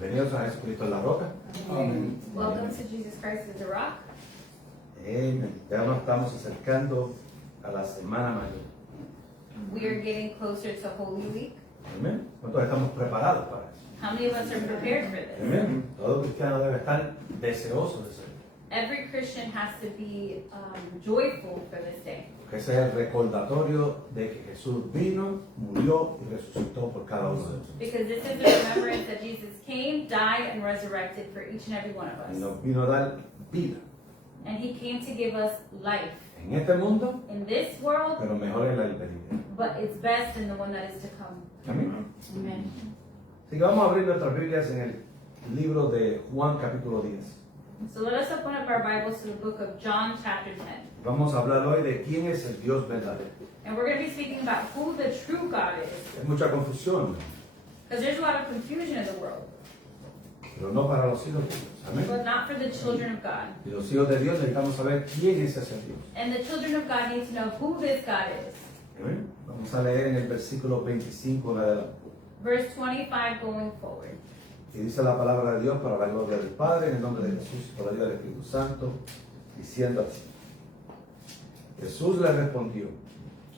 Bienvenidos a Jesucristo en la Roca. Amen. Welcome to Jesus Christ as the Rock. Amén. Ya nos estamos acercando a la Semana Mayor. We are getting closer to Holy Week. Amén. ¿Cuántos estamos preparados para eso? How many of us are prepared for this? Amén. Todo cristiano debe estar deseoso de ser. Every Christian has to be joyful for this day. Porque ese es el recordatorio de que Jesús vino, murió y resucitó por cada uno de nosotros. Because this is the remembrance that Jesus came, died, and resurrected for each and every one of Y us. nos vino a dar vida And He came to give us life en este mundo, in this world, pero mejor en la eternidad. but it's best in the one that is to come. Amén. Amen. Así que vamos a abrir nuestras Biblias en el libro de Juan capítulo 10. So let us open up our Bibles to the book of John chapter 10. Vamos a hablar hoy de quién es el Dios verdadero. And we're going to be speaking about who the true God is. Hay mucha confusión, Because there's a lot of confusion in the world, pero no para los hijos de Dios. Amén. but not for the children of God. Y los hijos de Dios necesitamos saber quién es ese Dios. And the children of God need to know who this God is. Amén. Vamos a leer en el versículo 25 en adelante. Verse 25 going forward. Y dice la palabra de Dios para la gloria del Padre, en el nombre de Jesús y por la ayuda del Espíritu Santo, diciendo así. Jesús le respondió,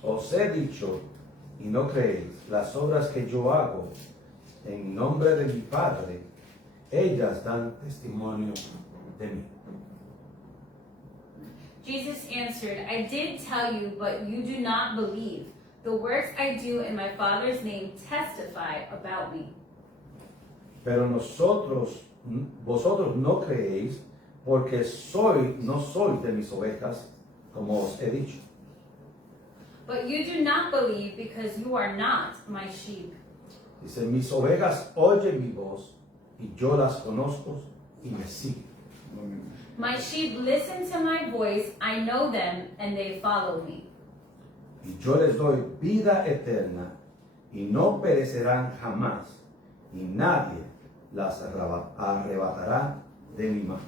os he dicho y no creéis, las obras que yo hago en nombre de mi Padre, ellas dan testimonio de mí. Jesus answered, I did tell you, but you do not believe. The works I do in my Father's name testify about me. Pero vosotros no creéis, porque no sois de mis ovejas, como os he dicho. But you do not believe because you are not my sheep. Dice, mis ovejas oyen mi voz, y yo las conozco, y me siguen. My sheep listen to my voice, I know them, and they follow me. Y yo les doy vida eterna, y no perecerán jamás, y nadie las arrebatará de mi mano.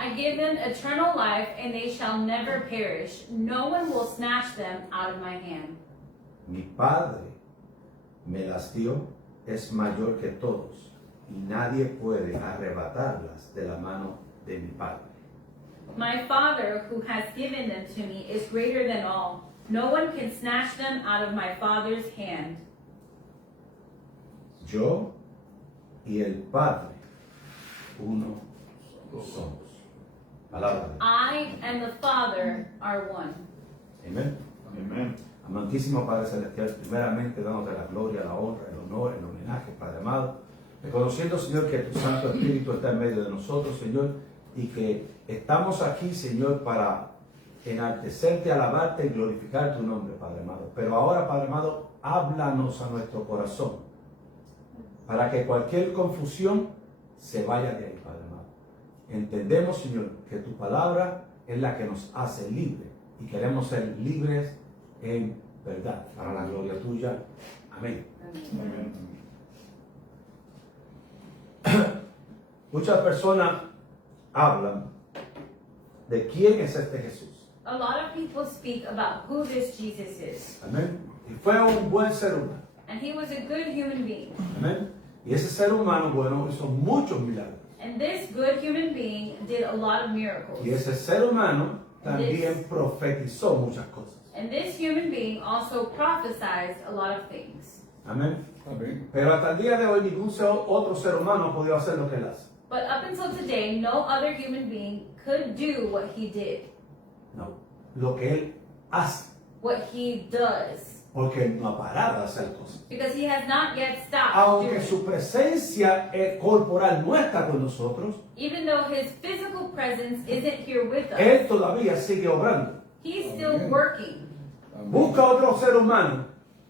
I give them eternal life, and they shall never perish. No one will snatch them out of my hand. Mi Padre me las dio, es mayor que todos, y nadie puede arrebatarlas de la mano de mi Padre. My Father, who has given them to me, is greater than all. No one can snatch them out of my Father's hand. Yo y el Padre, uno somos. Palabra de Dios. I and the Father are one. Amén. Amen. Amantísimo Padre Celestial, primeramente dándote la gloria, la honra, el honor, el homenaje, Padre amado, reconociendo, Señor, que tu Santo Espíritu está en medio de nosotros, Señor, y que estamos aquí, Señor, para enaltecerte, alabarte y glorificar tu nombre, Padre amado. Pero ahora, Padre amado, háblanos a nuestro corazón, para que cualquier confusión se vaya de ahí, Padre amado. Entendemos, Señor, que tu palabra es la que nos hace libres, y queremos ser libres en verdad, para la gloria tuya. Amén. Amen. Muchas personas hablan de quién es este Jesús. A lot of people speak about who this Jesus is. Amén. Y fue un buen ser humano. And he was a good human being. Amén. Y ese ser humano bueno hizo muchos milagros. And this good human being did a lot of miracles. Y ese ser humano también profetizó muchas cosas. And this human being also prophesied a lot of things. Amén. Amen. Pero hasta el día de hoy ningún otro ser humano ha podido hacer lo que él hace. But up until today, no other human being could do what he did, No, lo que él hace. what he does. Porque él no ha parado de hacer cosas. Because he has not yet stopped Aunque doing. su presencia corporal no está con nosotros, Even though his physical presence isn't here with us, él todavía sigue obrando. he's still Amen. working. Busca otro ser humano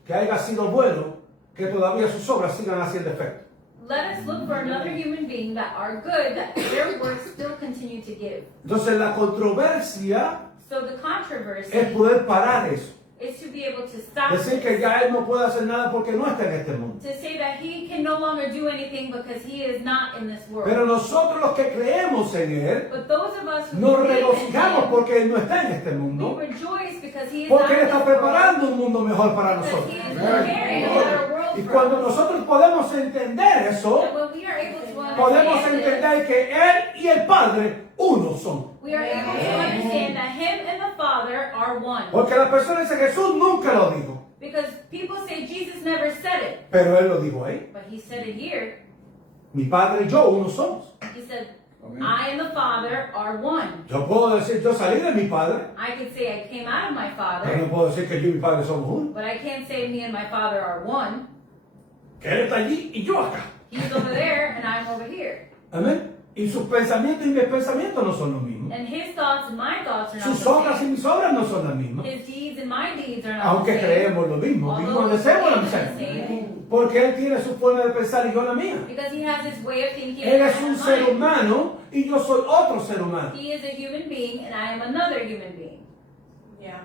que haya sido bueno, que todavía sus obras sigan haciendo efecto. Let us look for another human being that are good, that their works still continue to give. Entonces la controversia So the controversy es poder parar eso. is to be able to stop Decir que this. ya él no puede hacer nada porque no está en este mundo. To say that he can no longer do anything because he is not in this world. Pero nosotros los que creemos en él, But those of us who nos believe in regocijamos him, porque él no está en este we mundo. rejoice because he is Porque not él in está this world. preparando un mundo mejor para Because nosotros. he is preparing a better world Y for cuando us. nosotros podemos entender eso, And when we are able to podemos understand this, entender que Él y el Padre uno son. we are able to understand that Him and the Father are one. Porque las personas dicen Jesús nunca lo dijo, Because people say Jesus never said it, pero Él lo dijo ahí. but He said it here. Mi Padre y yo uno somos. He said, Amén. I and the Father are one. Yo puedo decir, yo salí de mi Padre, I could say I came out of my pero Father, no puedo decir que yo y mi Padre somos uno. but I can't say me and my Father are one. Que Él está allí y yo acá. He's over there and I'm over here. Amén. Y sus pensamientos y mis pensamientos no son los mismos. And His thoughts and my thoughts are not Sus obras the y same. mis obras no son las mismas. His deeds and my deeds are not Aunque the same. creemos lo mismo, Although mismo we deseamos la believe the misma. same. Porque Él tiene su forma de pensar y yo la mía. Because He has His way of thinking. Él es and un I ser have mine. humano y yo soy otro ser humano. He is a human being and I am another human being. Yeah.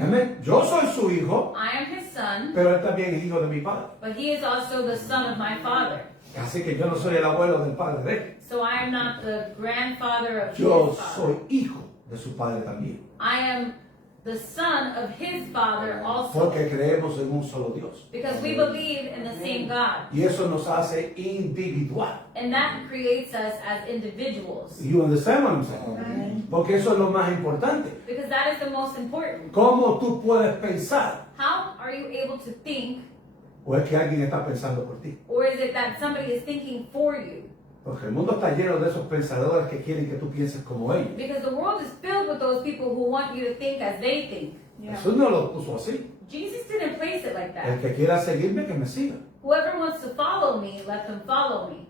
Amén. Yo soy su hijo, I am His son, pero Él también es hijo de mi padre. but He is also the son of my Father. Así que yo no soy el abuelo del padre de Él. So I am not the grandfather of Yo His father. soy hijo de su padre también. I am the son of His Father also. Porque creemos en un solo Dios. Because we believe in the same God. Y eso nos hace individual. And that creates us as individuals. You understand what I'm saying? Amén. Porque eso es lo más importante. Because that is the most important. ¿Cómo tú puedes pensar? How are you able to think, ¿O es que alguien está pensando por ti? or is it that somebody is thinking for you? Porque el mundo está lleno de esos pensadores que quieren que tú pienses como ellos. Because the world is filled with those people who want you to think as they think. Yeah. Jesús no lo puso así. Jesus didn't place it like El that. que quiera seguirme, que me siga. Whoever wants to follow me, let them follow me.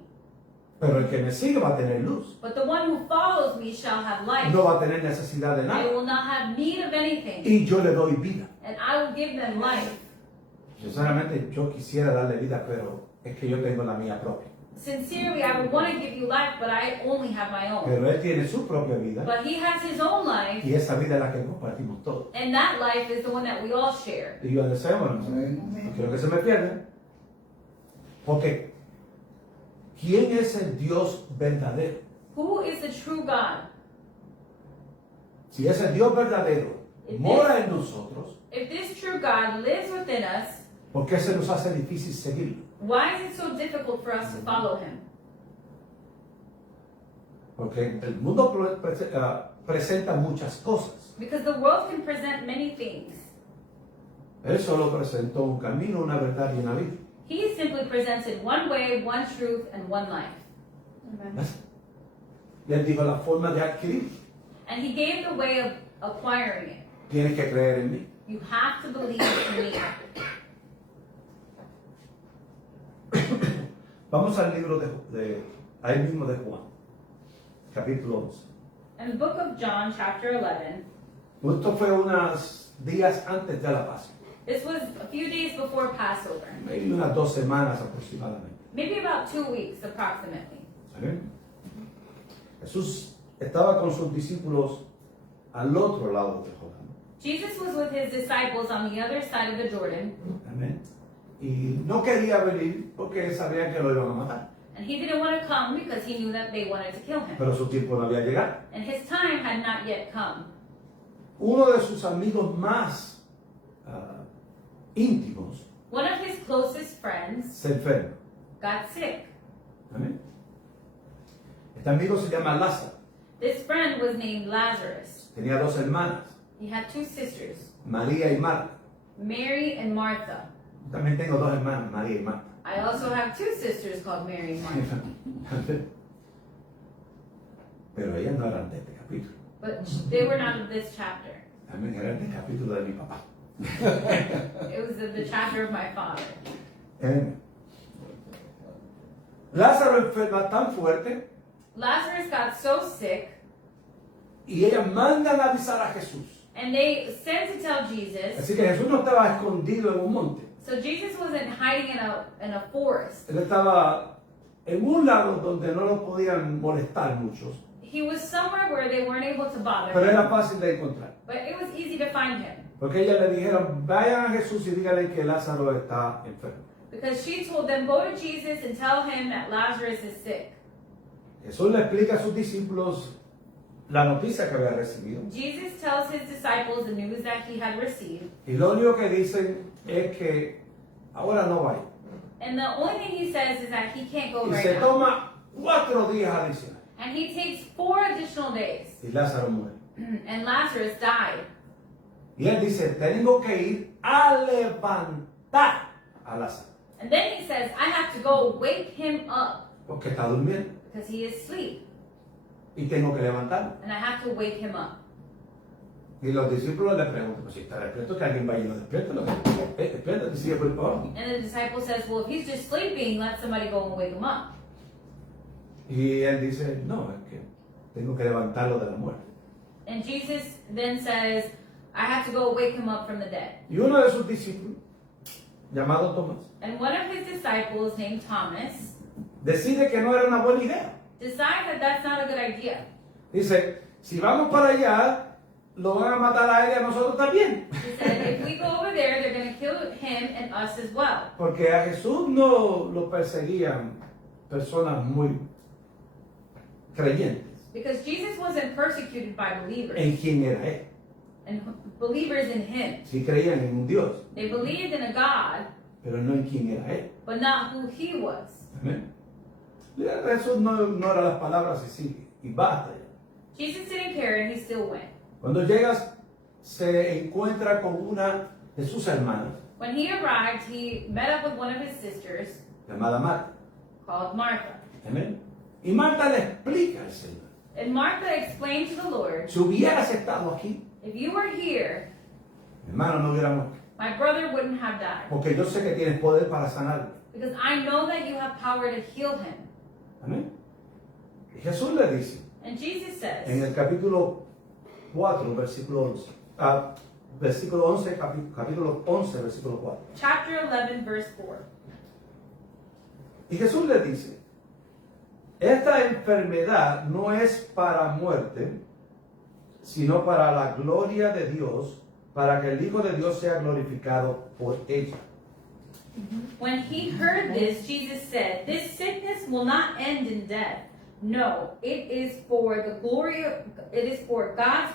Pero el que me sigue va a tener luz. But the one who follows me shall have life. No va a tener necesidad de They nada. will not have need of anything. Y yo le doy vida. And I will give them life. Sinceramente, yo quisiera darle vida, pero es que yo tengo la mía propia. Sincerely, I would want to give you life, but I only have my own. Pero Él tiene su propia vida. But He has His own life, Y esa vida es la que compartimos todos. and that life is the one that we all share. Y yo deseo, bueno, Amén. no quiero que se me pierda. Porque, ¿quién es el Dios verdadero? Who is the true God? Si ese Dios verdadero mora en nosotros, If this true God lives within us, ¿por qué se nos hace difícil seguirlo? why is it so difficult for us to follow Him? Porque el mundo presenta muchas cosas. Because the world can present many things. Él solo presentó un camino, una verdad y una vida. He simply presented one way, one truth, and one life. ¿Ves? Y Él dijo la forma de adquirir. And He gave the way of acquiring it. Tienes que creer en mí. You have to believe in me. Vamos al libro ahí mismo de Juan, capítulo 11. In the book of John, chapter 11, Esto fue unos días antes de la Pascua, this was a few days before Passover. maybe unas 2 semanas aproximadamente. Maybe about 2 weeks, approximately. ¿Saben? Jesús estaba con sus discípulos al otro lado del Jordán. Jesus was with His disciples on the other side of the Jordan, Amén. Y no quería venir porque sabía que lo iban a matar. and He didn't want to come because He knew that they wanted to kill Him. Pero su tiempo no había llegado. And His time had not yet come. Uno de sus amigos más íntimos One of His closest friends se enferma. got sick. Amén. Este amigo se llama Lázaro. This friend was named Lazarus. Tenía 2 hermanas, He had 2 sisters, María y Marta. Mary and Martha. También tengo 2 hermanas, María y Marta. I also have 2 sisters called Mary and Martha. Pero ellas no eran de este capítulo. But they were not of this chapter. También eran del capítulo de mi papá. It was of the chapter of my father. Lázaro enferma tan fuerte Lazarus got so sick, y ellas mandan a avisar a Jesús. and they sent to tell Jesus. Así que Jesús no estaba escondido en un monte. So Jesus wasn't hiding in a forest. Él estaba en un lado donde no lo podían molestar muchos, He was somewhere where they weren't able to bother pero him. era fácil de encontrar. But it was easy to find him. Porque ellas le dijeron, vayan a Jesús y díganle que Lázaro está enfermo. Because she told them, go to Jesus and tell him that Lazarus is sick. Jesús le explica a sus discípulos la noticia que había recibido. Jesus tells His disciples the news that He had received. Y lo único que dicen es que ahora no vaya. And the only thing he says is that he can't go Y right se now. toma 4 días adicionales. And he takes 4 additional days. Y Lázaro muere. And Lazarus died. Y él dice, tengo que ir a levantar a Lázaro. And then he says, I have to go wake him up Porque está durmiendo. because he is asleep. Y tengo que levantarlo. And I have to wake him up. Y los discípulos le preguntan, pues si está despierto, que alguien vaya y lo despierte. Despierta, y sigue por el favor. And the disciple says, well, if he's just sleeping, let somebody go and wake him up. Y él dice, no, es que tengo que levantarlo de la muerte. And Jesus then says, I have to go wake him up from the dead. Y uno de sus discípulos, llamado Tomás, And one of his disciples, named Thomas, decide que no era una buena idea. decides that that's not a good idea. Dice, si vamos para allá, lo van a matar a él y a nosotros también. He said, if we go over there, they're going to kill him and us as well. Porque a Jesús no lo perseguían personas muy creyentes Because Jesus wasn't persecuted by believers en quién era él. and believers in him. Sí creían en un Dios, They believed in a God, pero no en quién era él. but not who he was. Amén. Jesús no ignora las palabras y sigue, y basta ya. Jesus didn't care and he still went. Cuando llegas, se encuentra con una de sus hermanas, When he arrived, he met up with one of his sisters llamada Marta. called Martha. Amén. Y Marta le explica al Señor, And Martha explained to the Lord, si hubieras estado aquí, if you were here, mi hermano no hubiera muerto. my brother wouldn't have died. Porque yo sé que tienes poder para sanarlo. Because I know that you have power to heal him. Amén. Y Jesús le dice, And Jesus en says, el capítulo 4, versículo 11, versículo 11, capítulo 11, versículo 4. chapter 11, verse 4. Y Jesús le dice, esta enfermedad no es para muerte, sino para la gloria de Dios, para que el Hijo de Dios sea glorificado por ella. When he heard this, Jesus said, this sickness will not end in death. No, it is for God's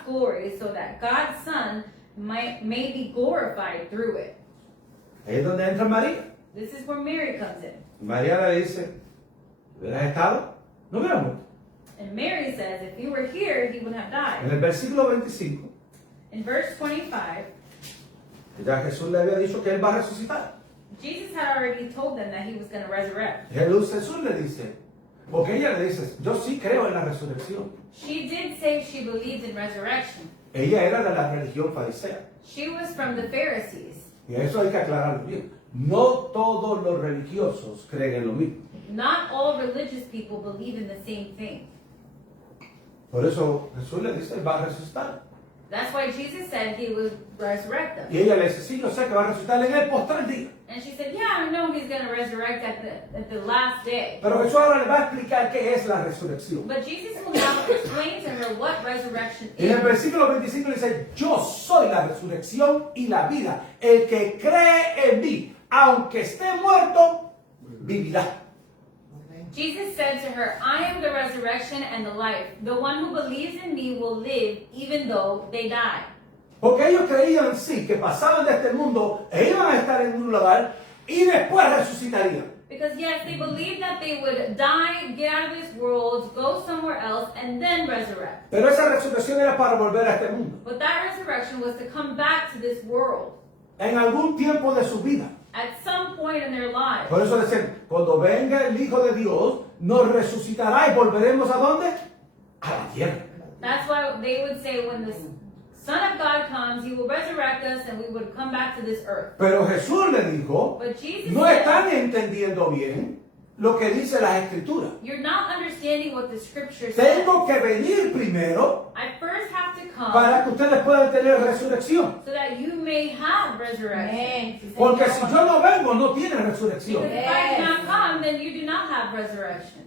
glory, so that God's Son may be glorified through it. Ahí es donde entra María. This is where Mary comes in. María le dice, ¿hubieras estado? No hubiera muerto. And Mary says, if you were here, he would have En died. el versículo 25, In verse 25, ya Jesús le había dicho que él va a resucitar. Jesus had already told them that he was going to resurrect. Jesús le dice, porque ella le dice, yo sí creo en la resurrección. She did say she believed in resurrection. Ella era de la religión farisea. She was from the Pharisees. Y eso hay que aclararlo bien. No todos los religiosos creen en lo mismo. Not all religious people believe in the same thing. Por eso Jesús le dice, va a resucitar. That's why Jesus said he would resurrect them. Y ella le dice, sí, yo sé que va a resucitar en el postrer día. And she said, yeah, I know he's going to resurrect at the last day. Pero Jesús ahora le va a explicar qué es la resurrección. But Jesus will now explain to her what resurrection En el is. versículo 25 dice, yo soy la resurrección y la vida. El que cree en mí, aunque esté muerto, vivirá. Jesus said to her, I am the resurrection and the life. The one who believes in me will live even though they die. Porque ellos creían, sí, que pasaban de este mundo e iban a estar en un lugar y después resucitarían. Because yes, they believed that they would die, get out of this world, go somewhere else, and then resurrect. Pero esa resurrección era para volver a este mundo. But that resurrection was to come back to this world En algún tiempo de su vida. at some point in their lives. Por eso decían, cuando venga el Hijo de Dios, nos resucitará y volveremos ¿a dónde? A la tierra. That's why they would say when the Son of God comes, he will resurrect us and we would come back to this earth. Pero Jesús le dijo, But Jesus no said, están entendiendo bien lo que dice la Escritura. you're not understanding what the scripture says. Tengo que venir primero I first have to come para que ustedes puedan tener resurrección. so that you may have resurrection. Porque si yo no vengo, no tienen resurrección. Because if I cannot come, then you do not have resurrection.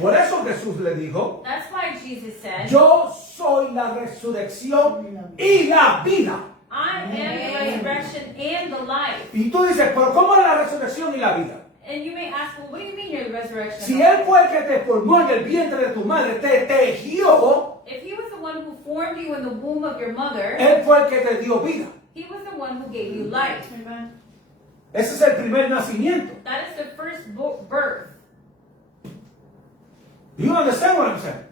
Por eso Jesús le dijo, That's why Jesus said, yo soy la resurrección y la vida. I am the resurrection and the life. Y tú dices, pero ¿cómo es la resurrección y la vida? And you may ask, well, what do you mean you're the resurrection? Si Él fue el que te formó en el vientre de tu madre, te tejió, If he was the one who formed you in the womb of your mother, Él fue el que te dio vida. he was the one who gave you life. Ese es el primer nacimiento. That is the first birth. You understand what I'm saying?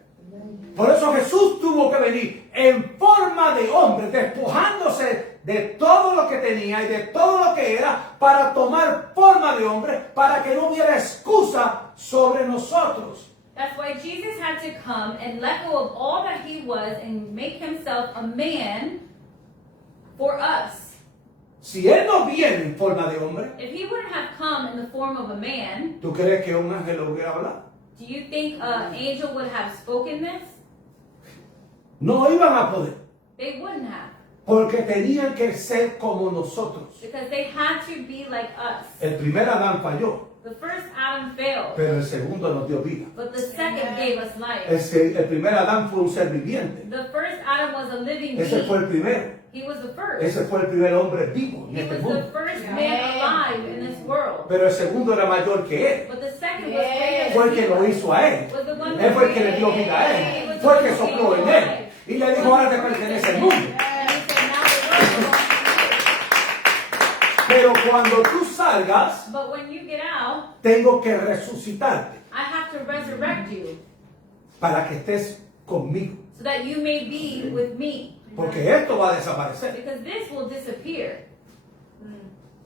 Por eso Jesús tuvo que venir en forma de hombre, despojándose de todo lo que tenía y de todo lo que era, para tomar forma de hombre, para que no hubiera excusa sobre nosotros. That's why Jesus had to come and let go of all that he was and make himself a man for us. Si él no viene en forma de hombre, If he wouldn't have come in the form of a man, ¿tú crees que un ángel lo hubiera hablado? do you think an angel would have spoken this? No iban a poder, They wouldn't have. porque tenían que ser como nosotros. Because they had to be like us. El primer Adán falló, The first Adam failed, pero el segundo nos dio vida. but the second gave us life. El primer Adán fue un ser viviente. The first Adam was a living Ese fue el being. primero. He was the first. Ese fue el primer hombre vivo en He este was the mundo. first man alive in this world. Pero el segundo era mayor que él. But the second was greater Fue than el que he lo was. hizo a él. Was the one Él who fue el que le dio created vida a He él. was the Fue el one que who sopló gave en life. él. Y le dijo, ahora te pertenece el mundo. And he said, now the world belongs Pero cuando tú salgas, to you. But when you get out, tengo que resucitarte I have to resurrect you para que estés conmigo. so that you may be with me. Porque esto va a desaparecer. Because this will disappear.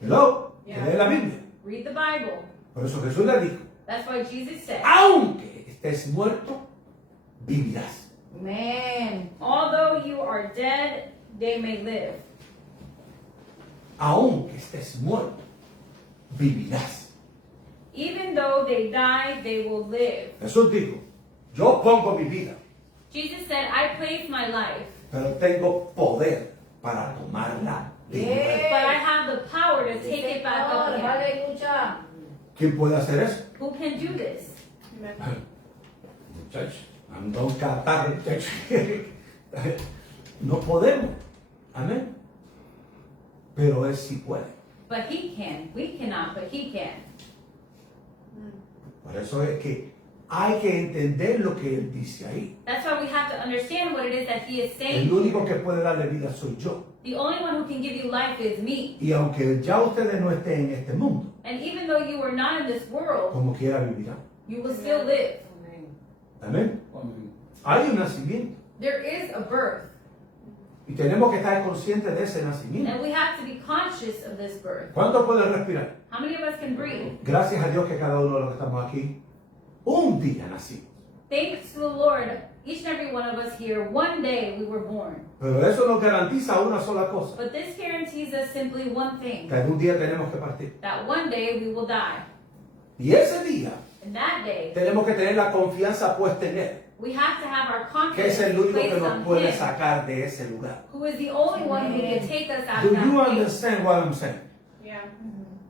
Hello, Yeah. lee la Biblia. Read the Bible. Por eso Jesús le dijo, That's why Jesus said, aunque estés muerto, vivirás. Amen. although you are dead, they may live. Aunque estés muerto, vivirás. Even though they die, they will live. Jesús dijo, yo pongo mi vida, Jesus said, I place my life, pero tengo poder para tomarla de Yeah. nuevo. but I have the power to take it back up Señor, again. aleluya. ¿Quién puede hacer eso? Who can do this? Muchachos, ando un catarro, muchachos. No podemos. Amén. Pero él sí puede. But he can. We cannot, but he can. Por eso es que hay que entender lo que él dice ahí. That's why we have to understand what it is that he is El saying. único que puede darle vida soy yo. The only one who can give you life is me. Y aunque ya ustedes no estén en este mundo, And even though you are not in this world, como quiera vivirán. you will still live. Amén. Hay un nacimiento. There is a birth, Y tenemos que estar conscientes de ese nacimiento. and we have to be conscious of this birth. ¿Cuántos pueden respirar? How many of us can breathe? Gracias a Dios que cada uno de los que estamos aquí, un día nacimos. Thanks to the Lord, each and every one of us here, one day we were born. Pero eso nos garantiza una sola cosa. But this guarantees us simply one thing, Que algún día tenemos que partir. that one day we will die. Y ese día And that day, tenemos que tener la confianza puesta en Él. we have to have our Que es confidence el único que placed nos on puede Him, sacar de ese lugar. who is the only one who can take us out Do of you that place. understand what I'm saying? Yeah.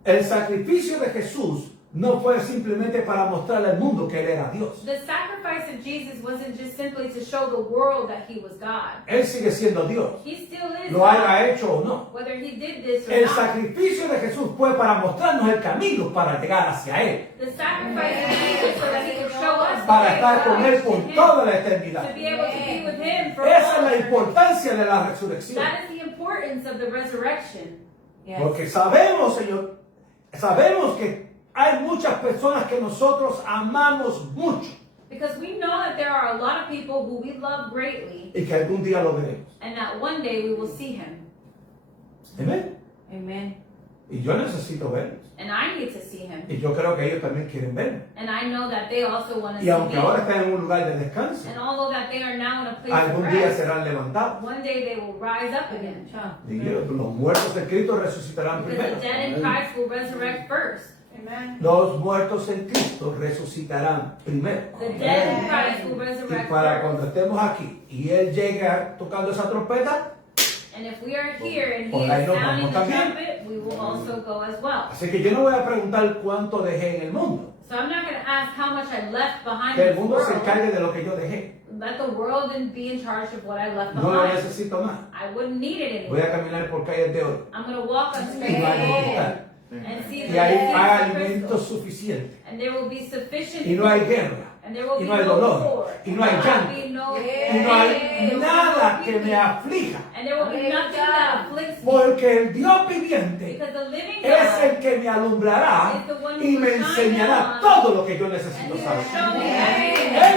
El sacrificio de Jesús no fue simplemente para mostrarle al mundo que Él era Dios. The sacrifice of Jesus wasn't just simply to show the world that He was God. Él sigue siendo Dios. He still is Lo God, haya hecho o no. whether He did this or El not. sacrificio de Jesús fue para mostrarnos el camino para llegar hacia Él. The sacrifice of Jesus so that He could show us the Para way estar con Él to por Him, toda la eternidad. to be able to be with Him for Esa es all la eternity. importancia de la resurrección. That is the importance of the resurrection. Yes. Porque sabemos, Señor, sabemos que hay muchas personas que nosotros amamos mucho Because we know that there are a lot of people who we love greatly, y que algún día lo veremos. and that one day we will see Him. Amén. Amen. Y yo necesito verlos. And I need to see Him. Y yo creo que ellos también quieren verme. And I know that they also want to Y see aunque ahora me. están en un lugar de descanso, And although that they are now in a place of algún día rest, serán levantados. one day they will rise up again. Y los muertos en Cristo resucitarán Because primero. the dead in Christ will resurrect first. Amen. Los muertos en Cristo resucitarán primero. The dead in Christ will Y resurrect para cuando first. estemos aquí y Él llega tocando esa trompeta, And if we are here and He Por ahí is nos sounding vamos the también. trumpet, we will also go as well. así que yo no voy a preguntar cuánto dejé en el mundo. So I'm not going to ask how much I left behind Que in el this mundo se world. encargue de lo que yo dejé. Let the world and be in charge of what I left No lo behind. necesito más. I wouldn't need it Voy a anymore. caminar por calles de oro. I'm going to walk on Y streets va of a gold disfrutar. and see Y the hay cities of alimento crystal. suficiente. And there will be sufficient Y no hay food, guerra. and And there will y be no hay no dolor, war. y no hay There will llanto, be no y no hay pain. nada que me aflija, And there will be nothing that afflicts me. porque el Dios viviente Because the living es el God que me alumbrará y me enseñará todo lo que yo and necesito He will saber. show me Él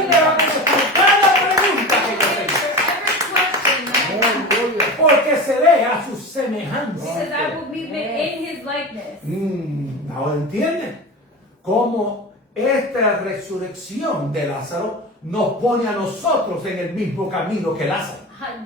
me va a everything. contestar cada pregunta que yo Answer tenga, every question. porque seré a su semejanza. Because I will be made in His likeness. Ahora entienden cómo esta resurrección de Lázaro nos pone a nosotros en el mismo camino que Lázaro.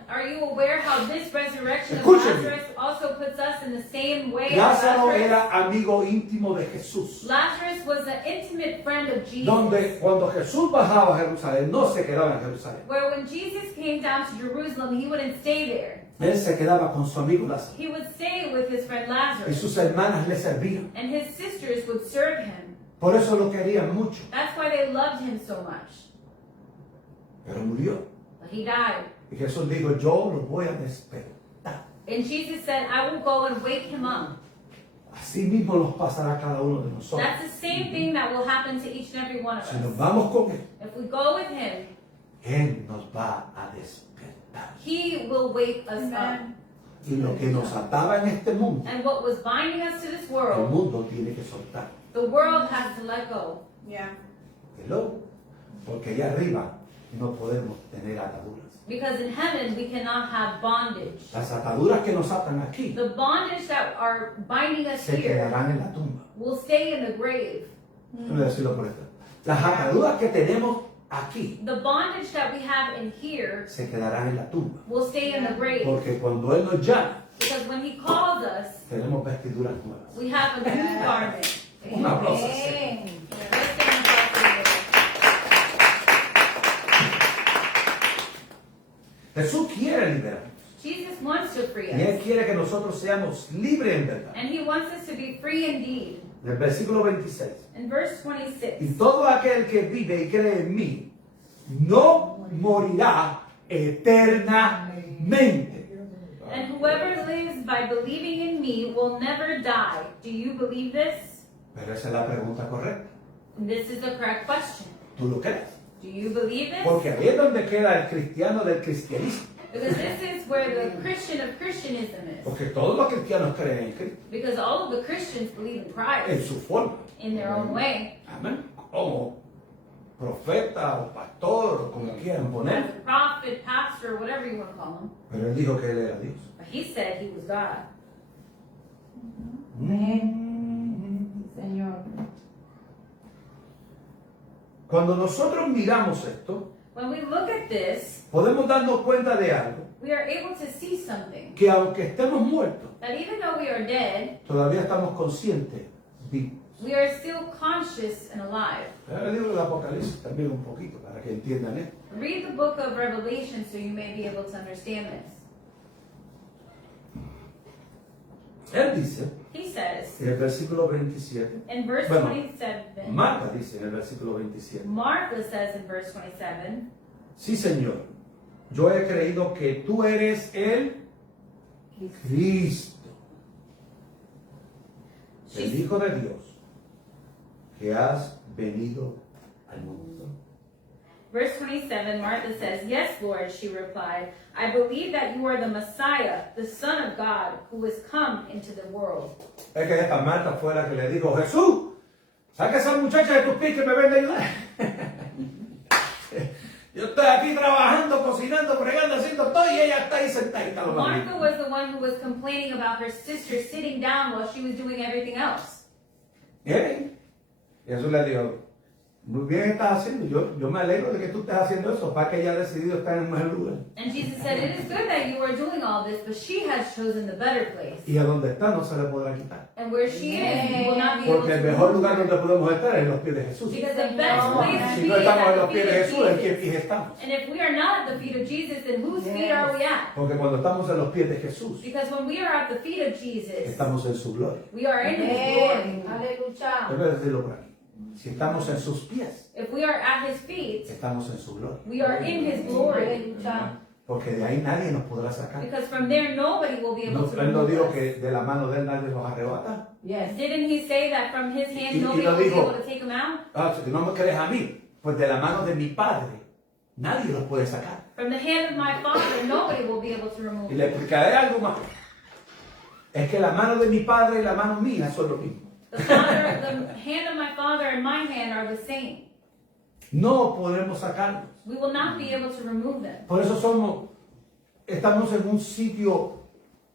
Are you aware how this resurrection of Escúcheme. Lazarus also puts us in the same way as Lázaro Lazarus? era amigo íntimo de Jesús. Lazarus was an intimate friend of Jesus. Donde cuando Jesús bajaba a Jerusalén, no se quedaba en Jerusalén. Where when Jesus came down to Jerusalem, He wouldn't stay there. Él se quedaba con su amigo Lázaro. He would stay with his friend Y Lazarus. sus hermanas le servían. And his sisters would serve him. Por eso lo querían mucho. That's why they loved him so much. Pero murió. But he died. Y Jesús dijo, yo lo voy a despertar. And Jesus said, I will go and wake him up. Así mismo nos pasará a cada uno de nosotros. That's the same thing that will happen to each and every one of Si nos us. vamos con Él, If we go with him, Él nos va a despertar. he will wake us up. Y lo que nos ataba en este mundo, And what was binding us to this el world, mundo tiene que soltar. the world has to let go. Yeah. Hello. Porque allá arriba no podemos tener ataduras. Because in heaven, we cannot have bondage. Las ataduras que nos atan aquí The bondage that are binding us se here quedarán en la tumba. will stay in the grave. Déjame decirlo por esto. Las ataduras que tenemos aquí The bondage that we have in here se quedarán en la tumba. will stay in the grave. Porque cuando Él nos llama, Because when he calls us, tenemos vestiduras nuevas. we have a new garment. Un aplauso. Amen. Let's stand and clap together. Jesús quiere liberarnos. Jesus wants to free Y Él us. quiere que nosotros seamos libres en verdad. And he wants us to be free indeed. En el versículo 26. In verse Y 26. todo aquel que vive y cree en mí no morirá eternamente. And whoever lives by believing in me will never die. Do you believe this? Pero esa es la pregunta correcta. And this is the correct question. ¿Tú lo crees? Do you believe this? Porque ahí es donde queda el cristiano del cristianismo. Because this is where the Christian of Christianism is. Porque todos los cristianos creen en Cristo. Because all of the Christians believe in En Christ su forma. in their own way. Amén. Como profeta o pastor o como quieran As poner. a prophet, pastor, whatever you want to call him. Pero él dijo que él era Dios. But he said he was God. Señor. Cuando nosotros miramos esto, When we look at this, podemos darnos cuenta de algo, we are able to see something. que aunque estemos muertos, That even though we are dead, todavía estamos conscientes, vivos. we are still conscious and alive. El libro del Apocalipsis también un poquito, para que entiendan esto. Read the book of Revelation so you may be able to understand this. Él dice, He says en el versículo 27, in verse Bueno, 27, Marta dice en el versículo 27, Martha says in verse 27, sí Señor, yo he creído que tú eres el Cristo, el she, Hijo de Dios, que has venido al mundo. verse 27, Martha says, Yes, Lord, she replied, I believe that you are the Messiah, the Son of God, who has come into the world. Es que esta Marta fue la que le dijo, Jesús, saca a esa muchacha de tus pies que me ven a ayudar. Yo estoy aquí trabajando, cocinando, fregando, haciendo todo y ella está ahí sentadita. Martha was the one who was complaining about her sister sitting down while she was doing everything else. ¿Eh? Y Jesús le dijo, muy bien estás haciendo, yo me alegro de que tú estés haciendo eso, para que ella ha decidido estar en un mejor lugar. And Jesus said, It is good that you are doing all this, but she has chosen the better place. Y a donde está no se le podrá quitar. And where she is, you will not be able Porque el to mejor move lugar her. donde podemos estar es en los pies de Jesús. Because the best place to Si be no is estamos en at los the pies feet de of Jesús, ¿en qué Jesus. pies estamos? And if we are not at the feet of Jesus, then whose feet are we at? Porque cuando estamos en los pies de Jesús, Because when we are at the feet of Jesus, estamos en su gloria. we are in His glory. Amén. Aleluya. Debe decirlo por aquí. Si estamos en sus pies, If we are at His feet, estamos en su gloria. we are in His glory. Aleluya. Porque de ahí nadie nos podrá sacar. Because from there, nobody will be able No, to él no remove dijo us. que de la mano de él nadie los arrebata. Yes. Didn't He say that from His hand, Y nobody lo will be dijo. able to take Him out? Ah, si no me crees a mí, pues de la mano de mi Padre nadie los puede sacar. From the hand of my Father, nobody will be able to remove Y le them. explicaré algo más. Es que la mano de mi Padre y la mano mía son lo mismo. The hand of my Father and my hand are the same. No podemos sacarlos. We will not be able to remove them. Por eso estamos en un sitio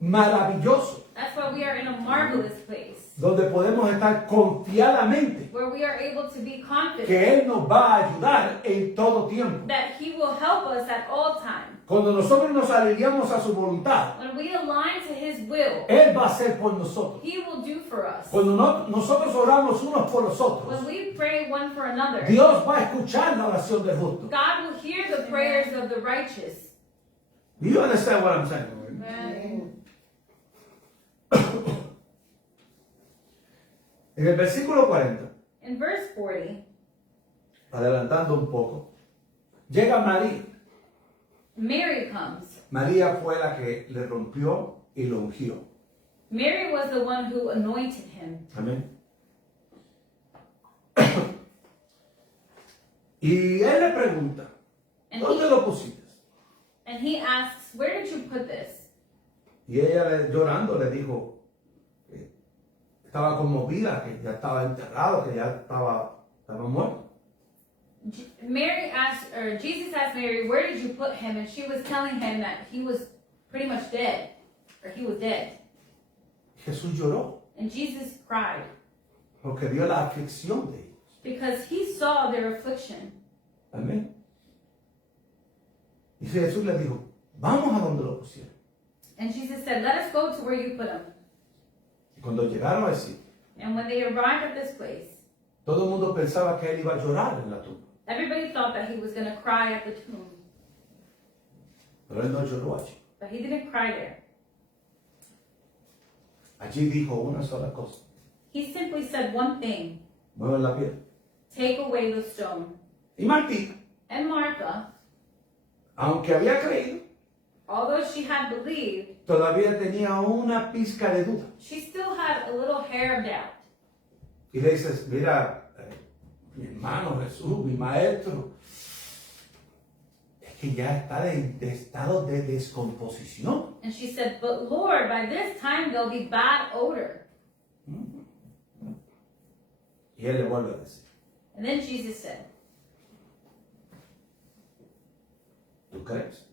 maravilloso, That's why we are in a marvelous place, donde podemos estar confiadamente where we are able to be confident que Él nos va a ayudar en todo tiempo. that He will help us at all times. Cuando nosotros nos alineamos a su voluntad, When we align to His will, Él va a hacer por nosotros. He will do for us. Cuando nosotros oramos unos por los otros, When we pray one for another, Dios va a escuchar la oración del justo. God will hear the prayers of the righteous. Do you understand what I'm saying? Amen. En el versículo 40, In verse 40, adelantando un poco, llega María. Mary comes. María fue la que le rompió y lo ungió. Mary was the one who anointed Him. Amén. Y él le pregunta, And ¿dónde he, lo pusiste? and he asks, where did you put this? Y ella llorando le dijo que estaba conmovida, que ya estaba enterrado, que ya estaba muerto. Jesus asked Mary, where did you put him? And she was telling him that he was pretty much dead, or he was dead. Jesús lloró And Jesus cried porque vio la aflicción de ellos. because he saw their affliction. Amén. Y Jesús le dijo, vamos a donde lo pusieron. And Jesus said, let us go to where you put him. Y cuando llegaron al sitio, And when they arrived at this place, todo el mundo pensaba que él iba a llorar en la tumba. everybody thought that he was going to cry at the tomb. Pero él no lloró allí. But he didn't cry there. Allí dijo una sola cosa. He simply said one thing, Muevan la piedra. take away the stone. Y Martita, And Martha, aunque había creído, although she had believed, todavía tenía una pizca de duda. she still had a little hair of doubt. Y le dices, mira, mi hermano Jesús, mi maestro, es que ya está en estado de descomposición. And she said, but Lord, by this time there'll be bad odor. Y él le vuelve a decir, And then Jesus said, ¿tú crees?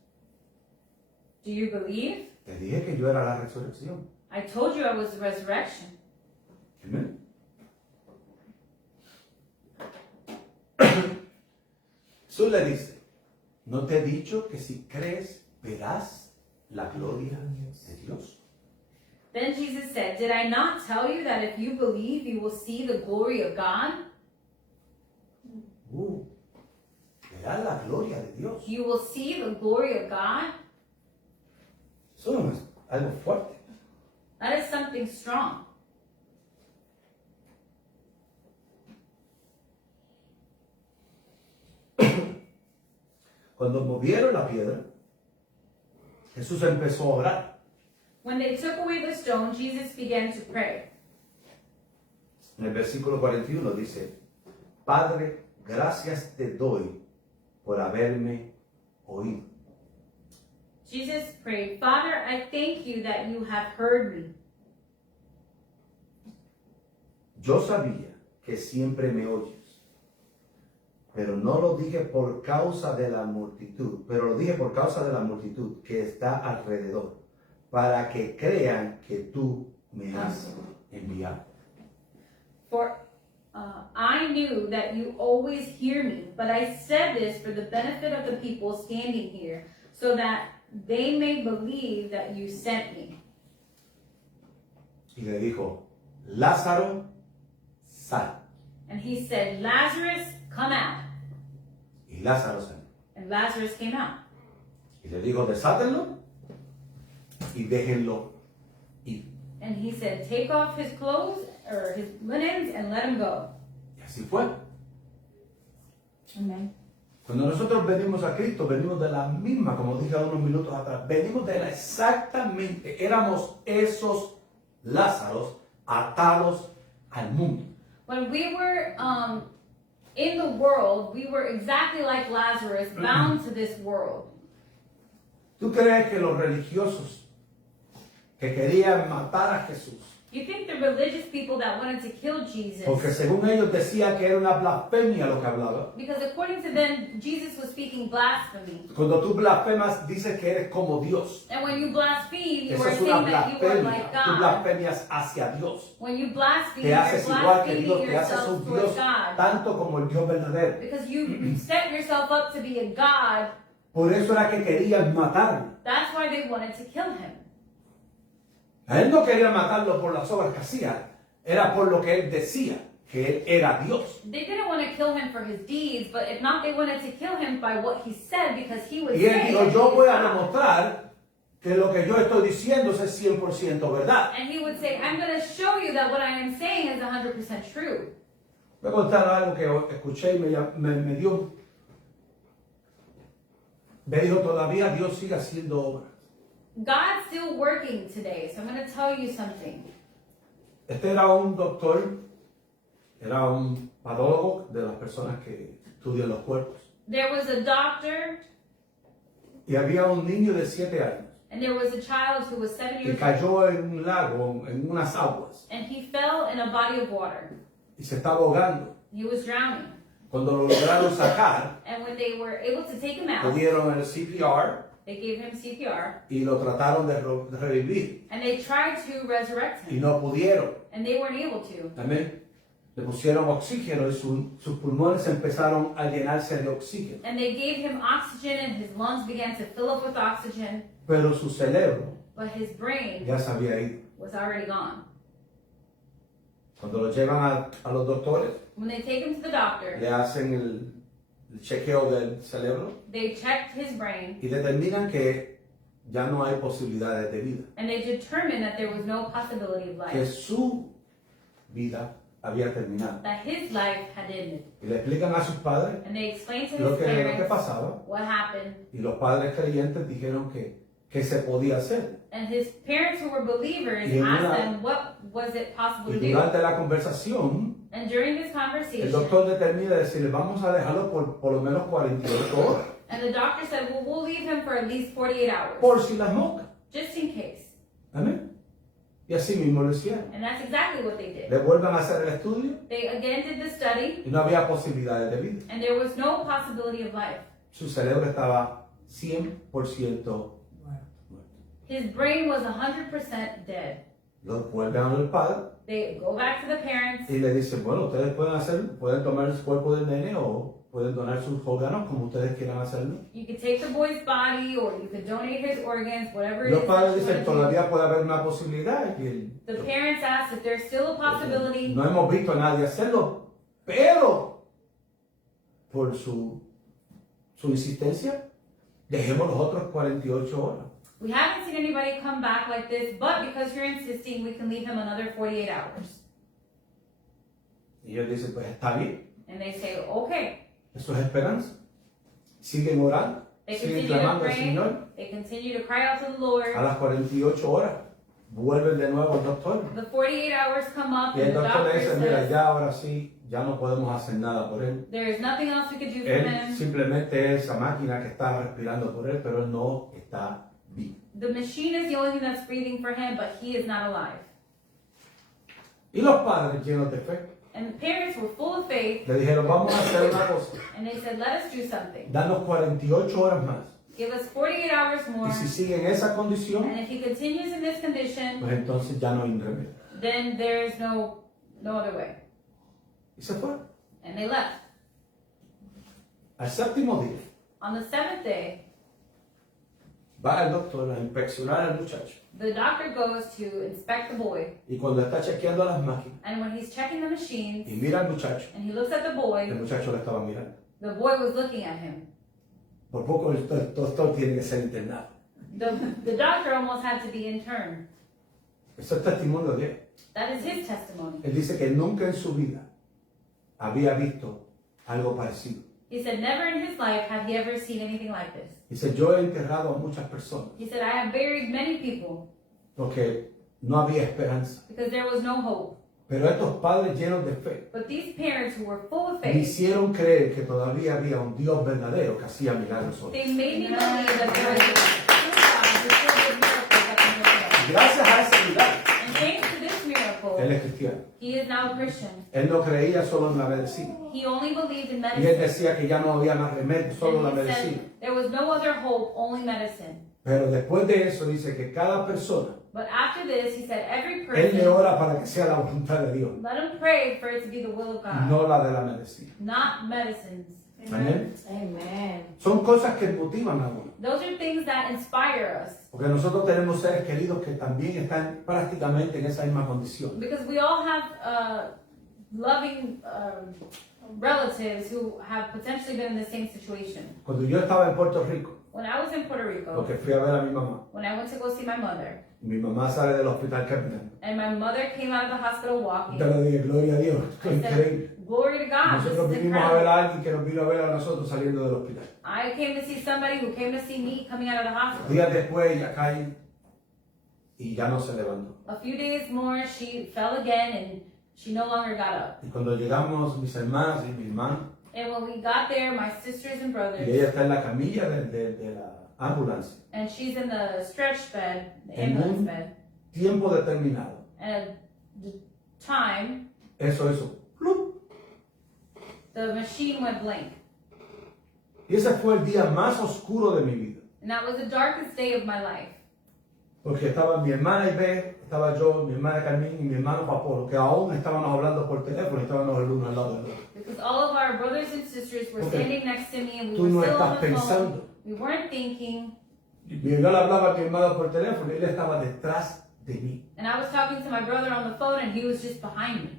do you believe? Te dije que yo era la resurrección. I told you I was the resurrection. Amén. Jesús le dice, ¿no te he dicho que si crees verás la gloria de Dios? Then Jesus said, did I not tell you that if you believe, you will see the glory of God? Verás la gloria de Dios. You will see the glory of God? Eso no es algo fuerte. That is something strong. Cuando movieron la piedra, Jesús empezó a orar. When they took away the stone, Jesus began to pray. En el versículo 41 dice, Padre, gracias te doy por haberme oído. Jesus prayed, Father, I thank you that you have heard me. Yo sabía que siempre me oyes, pero no lo dije por causa de la multitud, pero lo dije por causa de la multitud que está alrededor, para que crean que tú me has enviado. For I knew that you always hear me, but I said this for the benefit of the people standing here, so that they may believe that you sent me. Y le dijo, Lázaro, sal. And he said, Lazarus, come out. Y Lázaro salió. And Lazarus came out. Y le dijo, desátenlo y déjenlo ir. And he said, take off his clothes, or his linens, and let him go. Y así fue. Amen. Cuando nosotros venimos a Cristo, venimos de la misma, como dije unos minutos atrás, venimos de la exactamente, éramos esos Lázaros atados al mundo. When we were in the world, we were exactly like Lazarus, bound to this world. ¿Tú crees que los religiosos que querían matar a Jesús, You think the religious people that wanted to kill Jesus, porque según ellos decía que era una blasfemia lo que hablaba? because according to them, Jesus was speaking blasphemy. Cuando tú blasfemas, dices que eres como Dios. And when you blaspheme, you Eso are es una saying that you are blasfemia. like Tú God. blasfemias hacia Dios. When you blaspheme, Te you're haces igual que Dios, blaspheming te haces yourself un towards Dios God. tanto como el Dios verdadero. Because you set yourself up to be a God. Por eso era que querían matarlo. That's why they wanted to kill him. A él no querían matarlo por las obras que hacía, era por lo que él decía, que él era Dios. They didn't want to kill him for his deeds, but if not, they wanted to kill him by what he said, because he was Y él saying dijo, that yo he voy was a God. demostrar que lo que yo estoy diciendo es 100% verdad. And he would say, I'm going to show you that what I am saying is 100% true. Voy a contar algo que escuché y me dio. Me dijo, todavía Dios sigue haciendo obras. God's still working today, so I'm going to tell you something. Este era un doctor, era un patólogo de las personas que estudian los cuerpos. There was a doctor, Y había un niño de 7 años and there was a child who was 7 que years old, cayó en un lago, en unas aguas, and he fell in a body of water. y se estaba ahogando. He was drowning. Cuando lo lograron sacar, And when they were able to take him le out, dieron el CPR they gave him CPR, y lo trataron de revivir. and they tried to resurrect Y him, no pudieron. and they weren't able to. También le pusieron oxígeno y sus pulmones empezaron a llenarse de oxígeno. And they gave him oxygen, and his lungs began to fill up with oxygen, Pero su cerebro but his brain ya se había ido. was already gone. Cuando lo llevan a los doctores, When they take him to the doctor, le hacen el chequeo del cerebro they checked his brain, y determinan que ya no hay posibilidades de vida. and they determined that there was no possibility of Que life, su vida había terminado. that his life had ended. Y le explican a sus padres And they explained to lo his que parents pasaba. what happened. Y los padres creyentes dijeron que se podía hacer. And his parents, who were believers, Y en asked una- them what was it possible Y to do. durante la conversación, And during this el conversation, doctor determina decirle, vamos a dejarlo por lo menos 48 horas. and the doctor said, well, we'll leave him for at least 48 hours, Por si las moscas. just in case. Amén. Y así mismo lo hicieron. And that's exactly what they did. Le vuelven a hacer el estudio They again did the study, y no había posibilidades de vida. and there was no possibility of life. Su cerebro estaba 100% muerto. His brain was 100% dead. Lo vuelven al padre They go back to the parents, y le dicen, bueno, ustedes pueden tomar el cuerpo del nene o pueden donar sus órganos como ustedes quieran hacerlo. you could take the boy's body, or you could donate his organs, whatever it Los is padres that you dicen, want to do. todavía puede haber una posibilidad. Y The parents asked if there's still a possibility. no hemos visto a nadie hacerlo, pero por su insistencia, dejemos los otros 48 horas. We haven't seen anybody come back like this, but because you're insisting, we can leave him another 48 hours. Y ellos dicen, pues está bien, And they say, okay. eso es esperanza. Siguen orando, They siguen continue to clamando al pray. Señor. They continue to cry out to the Lord. A las 48 horas, vuelven de nuevo al doctor. The 48 hours come up, Y and el the doctor le doctor dice, mira, says, ya ahora sí, ya no podemos hacer nada por él. there is nothing else we could do for Él him. simplemente es esa máquina que está respirando por él, pero él no está vivo. The machine is the only thing that's breathing for him, but he is not alive. Y los padres llenos de fe And the parents were full of faith, le dijeron, vamos a hacer una cosa, and they said, let us do something. danos 48 horas más. Give us 48 hours more, Y si sigue en esa condición, and if he continues in this condition, pues entonces ya no hay remedio. then there's no other way. Y se fue. And they left. Al séptimo día, On the 7th day, va el doctor a inspeccionar al muchacho. the doctor goes to inspect the boy, Y cuando está chequeando las máquinas and when he's checking the machines, y mira al muchacho, and he looks at the el boy, muchacho lo estaba mirando. the boy was looking at him. Por poco el doctor tiene que ser internado. The doctor almost had to be interned. Eso es testimonio de él. That is his testimony. Él dice que nunca en su vida había visto algo parecido. He said never in his life had he ever seen anything like this. Dice, yo he enterrado a muchas personas He said, I have buried many people porque no había esperanza. because there was no hope. Pero estos padres llenos de fe But these parents who were full of me faith, hicieron creer que todavía había un Dios verdadero que hacía milagros hoy. they made me believe that there was a true God who still did miracles up in this Y gracias a ese milagro, And thanks to this miracle, él es cristiano. he is now a Christian. Él no creía solo en la medicina. He only believed in Y él medicine. decía que ya no había más remedio, solo la And he medicina. said there was no other hope, only medicine. Pero después de eso dice que cada persona, But after this, he said every él le person, ora para que sea la voluntad de Dios, let him pray for it to be the will of God, no la de la medicina. not medicines. Amén. Amen. Son cosas que motivan a uno. Those are things that inspire us. Porque nosotros tenemos seres queridos que también están prácticamente en esa misma condición. Because we all have loving relatives who have potentially been in the same situation. Cuando yo estaba en Puerto Rico, When I was in Puerto Rico, porque fui a ver a mi mamá, when I went to go see my mother, mi mamá sale del hospital caminando. and my mother came out of the hospital walking, Te lo dije, gloria a Dios, esto es I increíble. said, glory to God, this Nosotros is vinimos a ver incredible. a alguien que nos vino a ver a nosotros saliendo del hospital. I came to see somebody who came to see me coming out of the hospital. Días después ella cae y ya no se levantó. A few days more, she fell again and she no longer got up. Y cuando llegamos mis hermanas y mi hermano, And when we got there, my sisters and y brothers, ella está en la camilla de la ambulancia, and she's in the stretch bed, the En ambulance un- bed, tiempo determinado. and at the time, Eso, ¡plup! the machine went blank. Y ese fue el día más oscuro de mi vida. And that was the darkest day of my life. Porque estaba mi hermana Ibe, estaba yo, mi hermana Carmen y mi hermano Papolo, que aún estábamos hablando por teléfono y estábamos el uno al lado del otro. Because all of our brothers and sisters were Okay. standing next to me and we Tú were no still estás on the phone. pensando. We weren't thinking. Yo le hablaba a mi hermano por teléfono y él estaba detrás de mí. And I was talking to my brother on the phone and he was just behind me.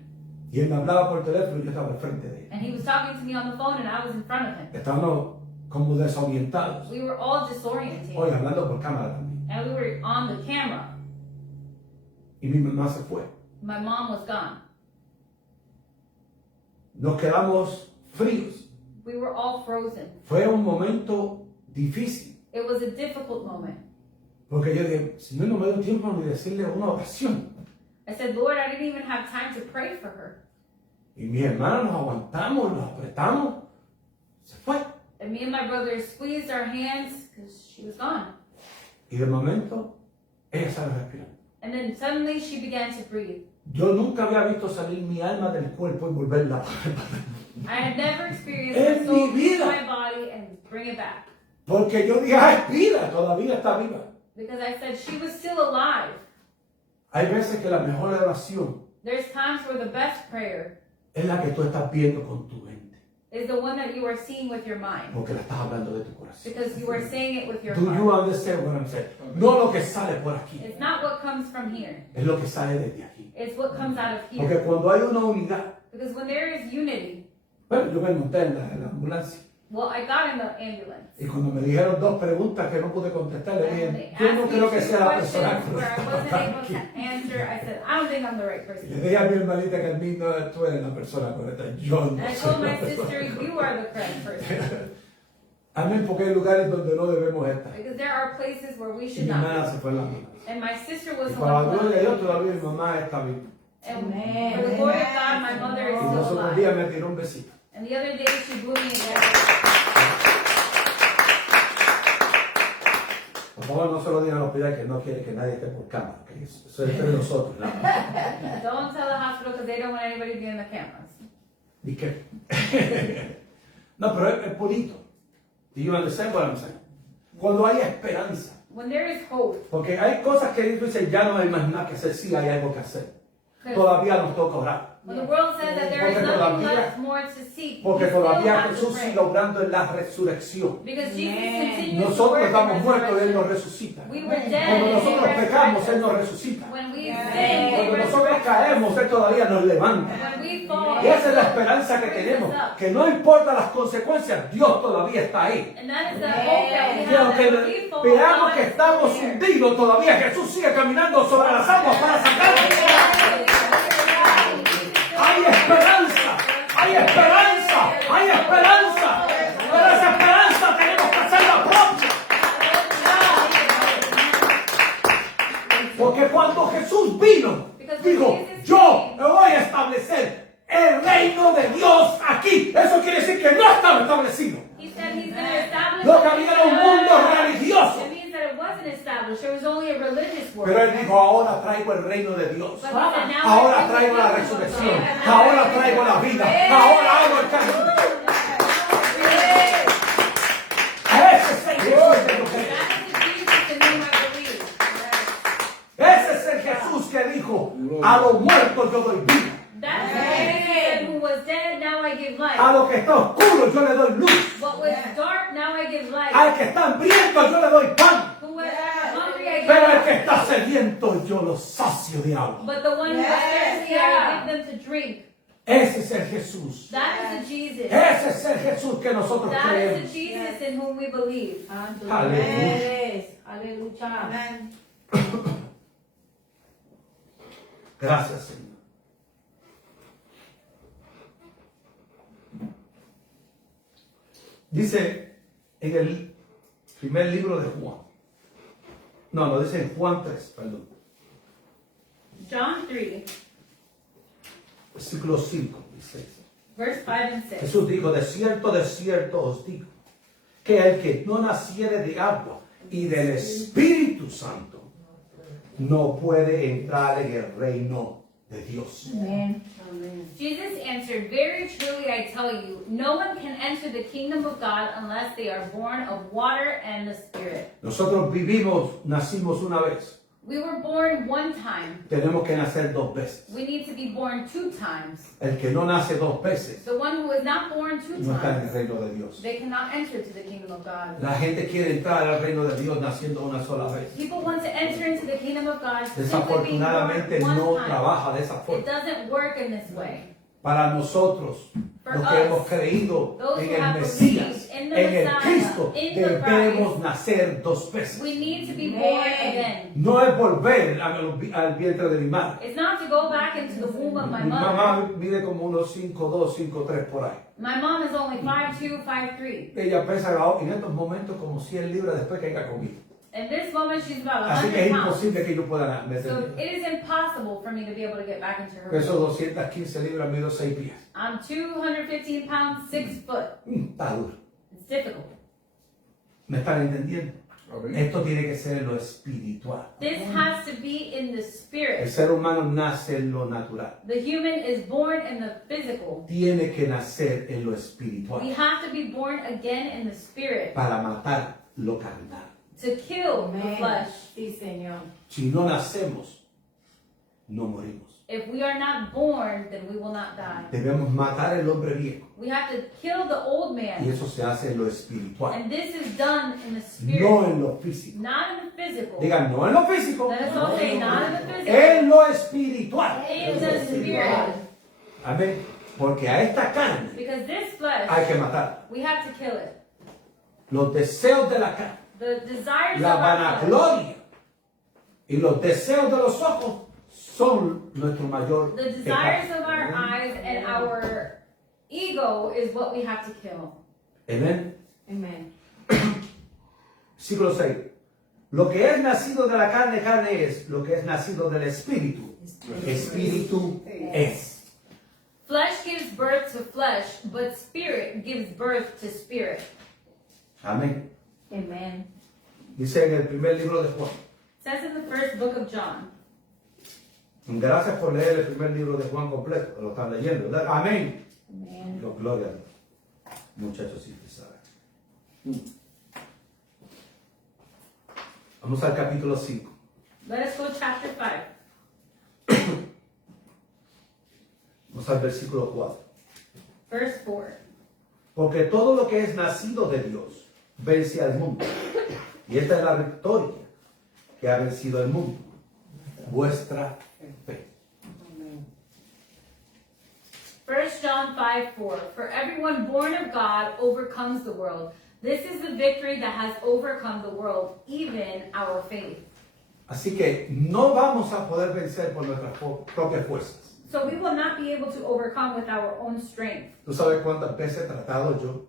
Y él me hablaba por teléfono y yo estaba al frente de él. And he was talking to me on the phone and I was in front of him. Estábamos como desorientados. We were all disoriented. Hoy hablando por cámara también. And we were on the camera. Y mi mamá se fue. My mom was gone. Nos quedamos fríos. We were all frozen. Fue un momento difícil. It was a difficult moment. Porque yo dije, Señor, no me dio tiempo ni decirle una oración. I said, Lord, I didn't even have time to pray for her. Y mis hermanos nos aguantamos, nos apretamos. Se fue. And me and my brother squeezed our hands because she was gone. Y de momento, ella sale respirando. And then suddenly she began to breathe. Yo nunca había visto salir mi alma del cuerpo y volverla. I had never experienced Es my soul mi leave vida. my body and bring it back. Porque yo dije, ah, es vida, todavía está viva. Because I said she was still alive. Hay veces que la mejor oración There's times where the best prayer es la que tú estás viendo con tu mente. is the one that you are seeing with your mind. Porque la estás hablando de tu corazón. Because you are saying it with your Do you heart. understand what I'm saying? No lo que sale por aquí, It's not what comes from here. es lo que sale desde aquí. It's what comes out of Porque here. cuando hay una unidad, Because when there is unity, bueno, yo me monté en la ambulancia well, I got in the ambulance. y cuando me dijeron dos preguntas que no pude contestar, le And they dije, yo no asked me creo que two sea la persona questions where I correcta wasn't para able aquí. to answer. I said, I don't think I'm the right Y person. le dije a mi hermanita Carmen, no, tú eres la persona correcta, yo And no I soy told la my persona sister, correcta. you are the correct person. Amén, porque hay lugares donde no debemos estar. Because there are places where we Y should mi not hermana be. se fue en la ambulancia. And my sister was Y the para la one who gloria de Dios, left. todavía mi mamá está viva. And Amen. for the glory of God, my mother is Y still los otros alive. días me tiró un besito. And the other day she blew me a kiss. Por favor, no se lo digan al hospital que no quiere que nadie esté por cámara. Que eso es entre nosotros. ¿No? Don't tell the hospital because they don't want anybody to be in the cameras. ¿Y qué? No, pero es bonito. Do you understand what I'm saying? Cuando hay esperanza. When there is hope, Porque hay cosas que tú dices, ya no hay más nada que hacer, sí hay algo que hacer. 'cause Todavía nos toca orar. when the world says that there is Porque nothing todavía- left more to seek, Porque we still todavía have to Jesús pray. sigue obrando en la resurrección. Because Jesus Amen. continues to Nosotros work in estamos muertos y Él nos resurrection. resucita. We were dead Cuando and nosotros He pecamos, Él resurrected. nos resucita. When we Yeah. sin, He Cuando nosotros resurrected. caemos, Él todavía nos levanta. When we fall, Y esa es la He esperanza que brings tenemos. us up. Que no importa las consecuencias, Dios todavía está ahí. And that is the hope that we Y have, aunque that when we fall, veamos God que is estamos still there. hundidos, todavía Jesús sigue caminando sobre las aguas para sacarnos. Hay esperanza, hay esperanza, hay esperanza. Pero esa esperanza tenemos que hacerla propia. Porque cuando Jesús vino, dijo, yo voy a established. It was only a religious word. Pero él dijo, ahora traigo el reino de Dios. But he said, now Ahora I traigo la bring the kingdom of resurrección. God. Ahora traigo la vida. Ahora hago el cambio. Ese es el Jesús que yo creo. That is Ese the Jesus in whom I believe. es el Jesús que dijo, a los muertos yo doy vida. That is the Jesus who said, who was dead, now I give life. A lo que está oscuro yo le doy luz. What was dark, now I give light. Al que está hambriento yo le doy pan. Who was hungry, I give Pero el que life. está sediento yo lo sacio de agua. But the one who is thirsty, I give them to drink. Ese es el Jesús. That is the Jesus. Ese es el Jesús que nosotros That is creemos. the Jesus in whom we believe. Aleluya. Aleluya. Amen. Gracias, Señor. Dice en el primer libro de Juan. No, dice en Juan 3, perdón. John 3, Versículo 5 y 6. verse 5 and 6. Jesús dijo, de cierto os digo, que el que no naciere de agua y del Espíritu Santo no puede entrar en el reino de Dios. Amén. Jesus answered, very truly I tell you, no one can enter the kingdom of God unless they are born of water and the Spirit. Nosotros nacimos una vez. We were born one time. Tenemos que nacer dos veces. We need to be born 2 times. El que no nace dos veces The one who is not born 2 no está en el times, reino de Dios. they cannot enter to the kingdom of God. La gente quiere entrar al reino de Dios naciendo una sola vez. People want to enter into the kingdom of God simply being Desafortunadamente born no one time. trabaja de esa It forma. doesn't work in this way. Para nosotros, For los us, que hemos creído those en who el have Mesías, believed in the en el Messiah, Cristo, in the debemos Christ, nacer dos veces. We need to be born again. No es volver al vientre de mi madre. It's not to go back into the womb of my Mi mother. mamá mide como unos 5'2", 5'3" por ahí. My mom is only 5'2", 5'3". Ella pesa en estos momentos como 100 libras después que haya comido. In this moment, she's about Así que es 100 pounds. imposible que yo pueda So meter. it is impossible for me to be able to get back into her Peso womb. 215 libras, mido 6 pies. I'm 215 pounds, 6 foot. Está duro. It's difficult. ¿Me están entendiendo? Esto tiene que ser en lo espiritual. This has to be in the El spirit. ser humano nace en lo natural. The human is born in the physical. Tiene que nacer en lo We espiritual have to be born again in the spirit para matar lo carnal. to kill the Amén. flesh. Sí, Señor. Si no nacemos, no morimos. If we are not born, then we will not die. Debemos matar el hombre viejo. We have to kill the old Y man. eso se hace en lo espiritual, And this is done in the no spirit, en lo físico. not in the physical. Digan, no en lo físico, Let us all say, not in the physical, en lo espiritual. in the spirit. Amén. Porque a esta carne Because this hay flesh, que matar. we have to kill it. Los deseos de la carne, The desires la of our flesh vanagloria y los deseos de los ojos son nuestro mayor the desires pecado. of our eyes and our ego is what we have to kill. Amén. Amén. Siglo 6. Lo que es nacido de la carne, carne es. Lo que es nacido del espíritu, espíritu es. Flesh gives birth to flesh, but spirit gives birth to spirit. Amén. Amén. Dice en el primer libro de Juan. It says in the first book of John. Gracias por leer el primer libro de Juan completo. Lo están leyendo, ¿verdad? Amén. Amén. Gloria a Dios. Muchachos, sí que saben. Vamos al capítulo 5. Let us go chapter 5, Vamos al versículo 4. verse 4. Porque todo lo que es nacido de Dios vence al mundo. Y esta es la victoria que ha vencido al mundo. Vuestra fe. 1 John 5:4. For everyone born of God overcomes the world. This is the victory that has overcome the world, even our faith. Así que no vamos a poder vencer por nuestras propias fuerzas. So we will not be able to overcome with our own strength. ¿Tú sabes cuántas veces he tratado yo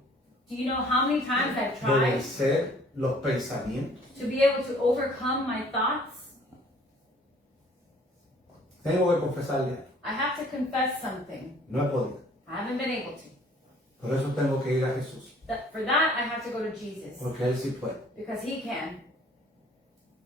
Do you know how many times I've de tried vencer los pensamientos? to be able to overcome my thoughts? Tengo que confesarle, I have to confess something. no he podido. I haven't been able to. Por eso tengo que ir a Jesús, For that, I have to go to Jesus, porque Él sí puede. because He can.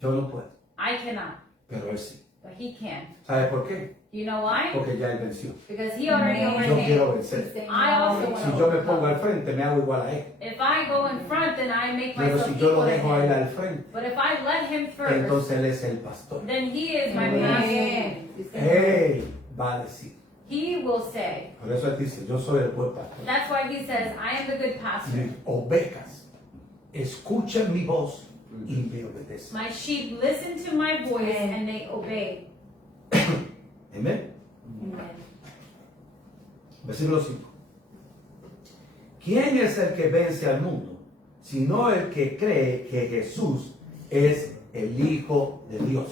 Yo no puedo, I cannot, pero Él sí. but he can. ¿Sabe por qué? You know why? Porque ya Él venció. Because he already Amen. Yo overcame. quiero Sí, vencer. Señor. I also want Si to yo me pongo al overcome. frente, me hago igual a Él. If I go in front, then I make Pero myself si yo lo equal to dejo a Él him. al frente, But if I let him first, entonces Él es el pastor. then he is my Amen. pastor. Sí, Señor. Él va a decir. He will say. Por eso Él dice, yo soy el buen pastor. That's why he says, I am the good pastor. Mis ovejas escuchen mi voz y me obedecen. My sheep listen to my voice Amen. and they obey. Amén. Amen. Versículo 5. ¿Quién es el que vence al mundo? Sino el que cree que Jesús es el Hijo de Dios.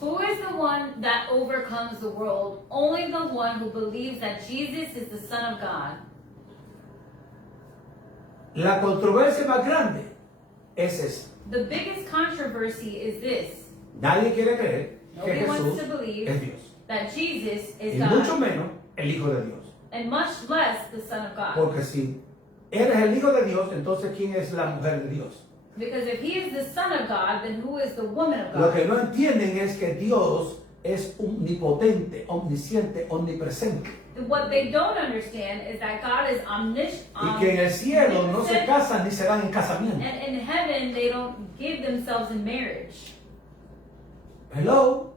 Who is the one that overcomes the world? Only the one who believes that Jesus is the Son of God. La controversia más grande es esta. The biggest controversy is this. Nadie quiere creer que Nobody wants Jesús to believe es Dios. that Jesus is Y mucho God, menos el Hijo de Dios. and much less the Son of God. Porque si eres el Hijo de Dios, entonces ¿quién es la mujer de Dios? Because if he is the Son of God, then who is the woman of Lo que God? no entienden es que Dios es omnipotente, omnisciente, omnipresente. What they don't understand is that God is Y que en el cielo no se omnipotent, casan ni se dan en casamiento. and in heaven they don't give themselves in marriage. Hello.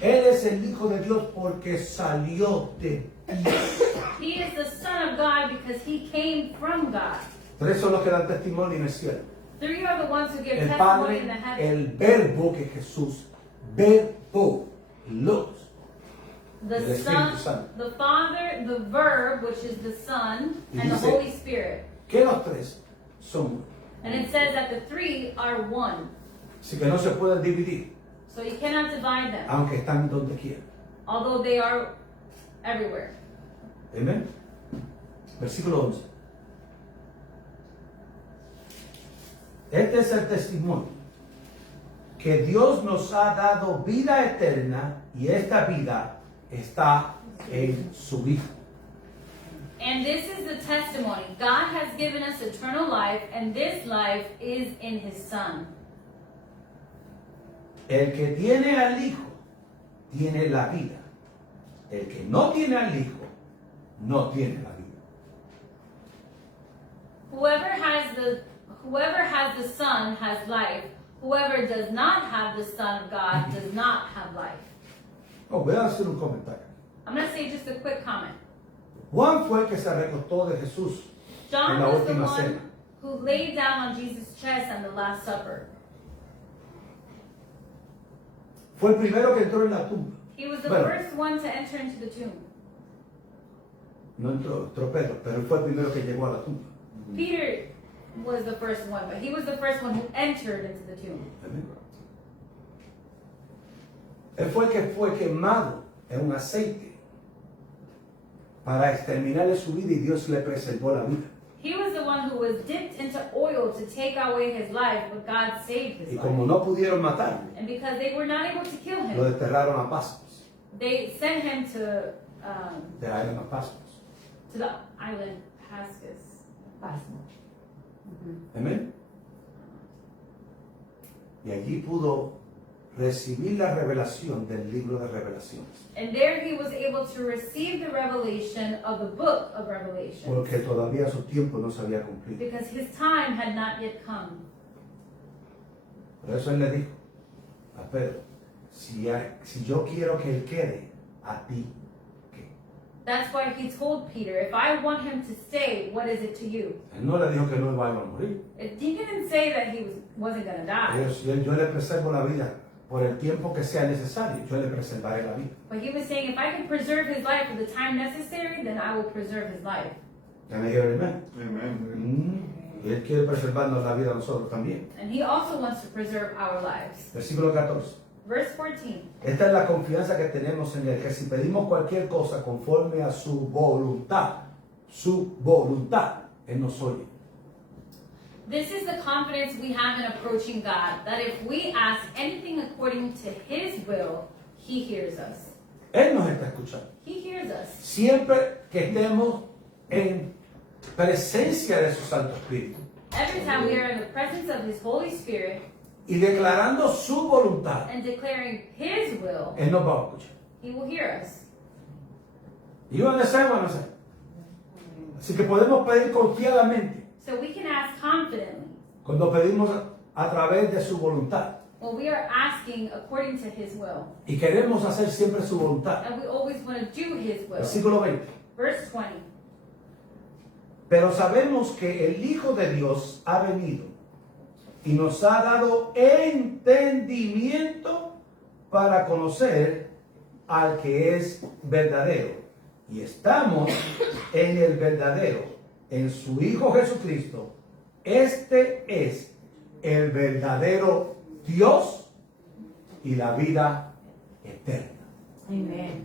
Él es el Hijo de Dios porque salió de Dios. He is the Son of God because he came from God. Tres son los que dan testimonio en el cielo. Three are the ones who give El testimony in Padre, the heaven. el Verbo que Jesús, Verbo, Logos. The el Espíritu Son, Santo. the Father, the Verb, which is the Son, Y and the dice- Holy Spirit. Que los tres son uno. And it says that the three are one. Así que no se pueden dividir, So you cannot divide them, aunque están donde quieran. although they are everywhere. Amén. Versículo 11. Este es el testimonio, que Dios nos ha dado vida eterna y esta vida está en su Hijo. And this is the testimony. God has given us eternal life, and this life is in his Son. El que tiene al Hijo tiene la vida. El que no tiene al Hijo no tiene la vida. Whoever has the Son has life. Whoever does not have the Son of God does not have life. Oh, voy a hacer un comentario. I'm going to say just a quick comment. Juan fue el que se recostó de Jesús en John la was the última one cena. who laid down on Jesus' chest on the Last Supper. Fue el primero que entró en la tumba. He was the Bueno. first one to enter into the tomb. No entró Pedro, pero él fue el primero que llegó a la tumba. Peter was the first one, but he was the first one who entered into the tomb. Amén. Él fue el que fue quemado en un aceite para exterminarle su vida y Dios le preservó la vida. He was the one who was dipped into oil to take away his life, but God saved his Y life. como no pudieron matarlo, And because they were not able to kill lo him, desterraron a Pasmos, they sent him to de la isla a Pasmos. the island Pascus. Pasmo. Amén. Y allí pudo recibir la revelación del libro de revelaciones. And there he was able to receive the revelation of the book of Revelation, Porque todavía su tiempo no se había cumplido. because his time had not yet come. Por eso él le dijo a Pedro, si yo quiero que él quede, a ti, ¿qué? That's why he told Peter, if I want him to stay, what is it to you? Él no le dijo que no iba a morir. He didn't say that he wasn't going to die, Yo le preservo la vida por el tiempo que sea necesario. Yo le preservaré la vida. but he was saying, if I can preserve his life for the time necessary, then I will preserve his life. ¿Ya me dijeron amén? Amen. Y él quiere preservarnos la vida a nosotros también. And he also wants to preserve our lives. Versículo 14. Verse 14. Esta es la confianza que tenemos en él, que si pedimos cualquier cosa conforme a su voluntad, él nos oye. This is the confidence we have in approaching God, that if we ask anything according to his will, he hears us. Él nos está escuchando. He hears us. Siempre que estemos en presencia de su Santo Espíritu every time we are in the presence of His Holy Spirit y declarando su voluntad, and declaring His will, Él nos va a escuchar. He will hear us. ¿Y dónde sabemos? No sé. Así que podemos pedir confiadamente So we can ask confidently cuando pedimos a través de su voluntad. when we are asking according to His will. Y queremos hacer siempre su voluntad. And we always want to do His will. Versículo 20. Verse 20. Pero sabemos que el Hijo de Dios ha venido y nos ha dado entendimiento para conocer al que es verdadero. Y estamos en el verdadero, en su Hijo Jesucristo. Este es el verdadero Dios y la vida eterna. Amen.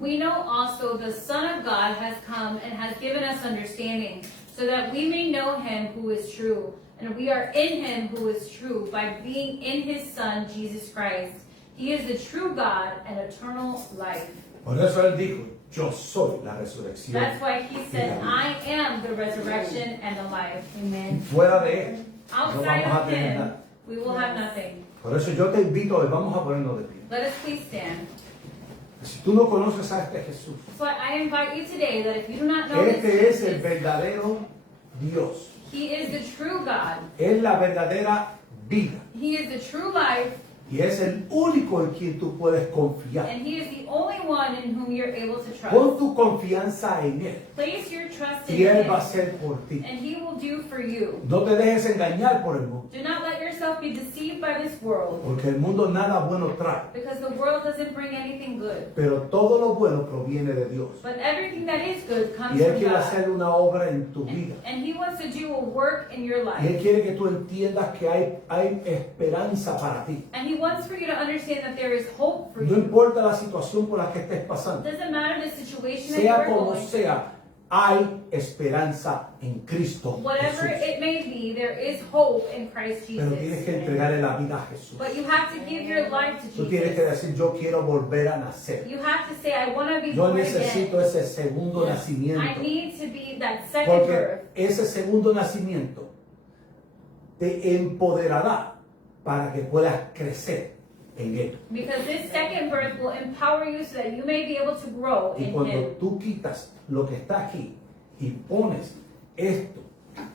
We know also the Son of God has come and has given us understanding, so that we may know Him who is true. And we are in Him who is true by being in His Son, Jesus Christ. He is the true God and eternal life. Por eso Él dijo, yo soy la resurrección. That's why He said, I am the resurrection and the life. Amen. Fuera de Él, no Outside vamos a of tener Him, nada. we will have nothing. Por eso yo te invito hoy, vamos a ponernos de pie. Let us please stand. Si tú no conoces a este Jesús, So I invite you today that if you do not know this este es el Jesus, verdadero Dios. He is the true God. Es la verdadera vida. He is the true life. Y es el único en quien tú puedes confiar. And He is the only one in whom you're able to trust. Pon tu confianza en Él. Place your trust in Y Él va a Him, hacer por ti. and He will do for you. No te dejes engañar por el mundo. Do not let yourself be deceived by this world, Porque el mundo nada bueno trae. because the world doesn't bring anything good. Pero todo lo bueno proviene de Dios. But everything that is good comes Y Él from quiere God. hacer una obra en tu vida. And He wants to do a work in your Y Él life. quiere que tú entiendas que hay esperanza para ti. And He wants for you to understand that there is hope for No you. importa la situación por la que estés pasando. It doesn't matter the situation that Sea you're como going sea, hay esperanza en Cristo Whatever Jesús. it may be, there is hope in Christ Pero tienes que Jesus. entregarle la vida a Jesús. But you have to give your life to Tú tienes que Jesus. decir, yo quiero volver a nacer. You have to say, I want to be Yo born necesito again. ese segundo I nacimiento. need to be that second Porque birth. ese segundo nacimiento te empoderará para que puedas crecer en Él. Because this second birth will empower you so that you may be able to grow Y in cuando Him. tú quitas lo que está aquí y pones esto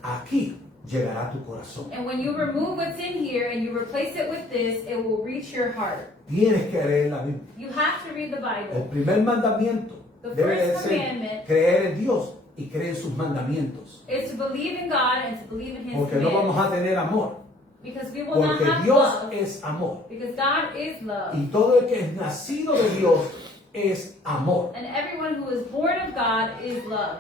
aquí, llegará a tu corazón. And when you remove what's in here and you replace it with this, it will reach your heart. Tienes que leer la Biblia. You have to read the El Bible. primer mandamiento The debe de first ser commandment creer en Dios y creer en sus mandamientos. It's to believe in God and to believe in His Porque no vamos commandments. a tener amor. Because we will not Porque have Dios love. es amor. Because God is love. Y todo el que es nacido de Dios es amor. And everyone who is born of God is love.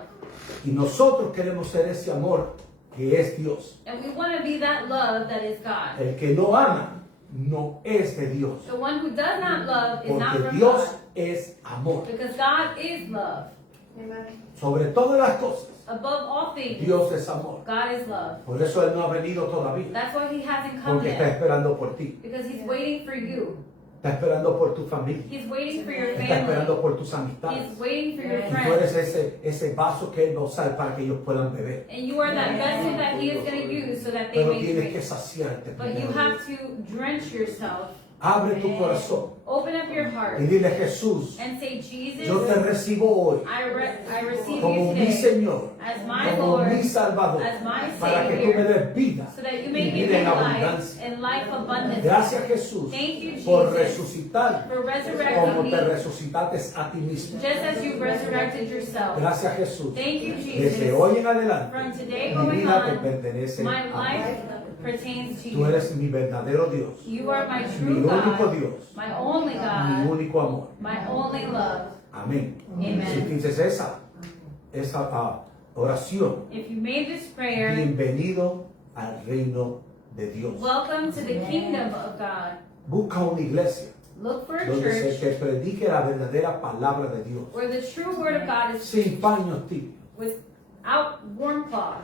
Y nosotros queremos ser ese amor que es Dios. And we want to be that love that is God. El que no ama no es de Dios. The one who does not love is not Porque from Dios God. es amor. Because God is love. Sobre todas las cosas, Above all things, Dios es amor. God is love. Por eso Él no ha venido todavía. That's why He hasn't come Porque está yet. esperando por ti. Because He's waiting for you. Está esperando por tu familia. He's waiting for your Está esperando family. por tus amistades. He's waiting for your Y tú eres friends. ese vaso que Él va a usar para que ellos puedan beber. And you are that vessel that He is going to use so that they Pero may tienes que drink. saciarte But you primero. have to drench yourself. Abre tu corazón Open up your y heart dile, Jesús, and say, Jesus, yo te recibo hoy I receive como you mi today Señor, as my como Lord, mi Salvador, as my para que tú me Savior, des vida so that you y may give vida me en life abundancia. and life abundant. Gracias, Jesús, Thank you, por Jesus, resucitar for como resurrecting te me, resucitaste a ti mismo. just as you resurrected yourself. Gracias, Jesús. Thank you, Desde Jesus. hoy en adelante, From today mi going vida te on, pertenece my a mí. life pertains to Tú you. eres mi verdadero Dios, You are my mi true único God, Dios, my only mi God, único amor. my only love. Amén. Amen. Si dices esa oración, If you made this prayer, bienvenido al reino de Dios. welcome to the kingdom of God. Busca una iglesia Look for a donde se church te predique la verdadera palabra de Dios, where the true word of God is sin paños tibios, without warm cloth,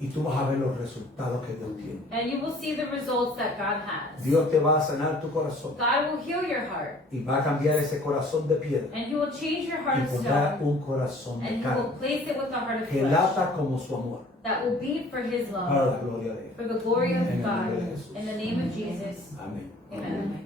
y tú vas a ver los resultados que Dios tiene. And you will see the results that God has. Dios te va a sanar tu corazón God will heal your heart. y va a cambiar ese corazón de piedra And He will change your heart y of pondrá stone. un corazón de And He carne will place it with a heart of que flesh. lata como su amor That will beat for His para love. la gloria de Él. For the glory of En el God. nombre de Jesús. In the name of Jesus. Amén. Amen.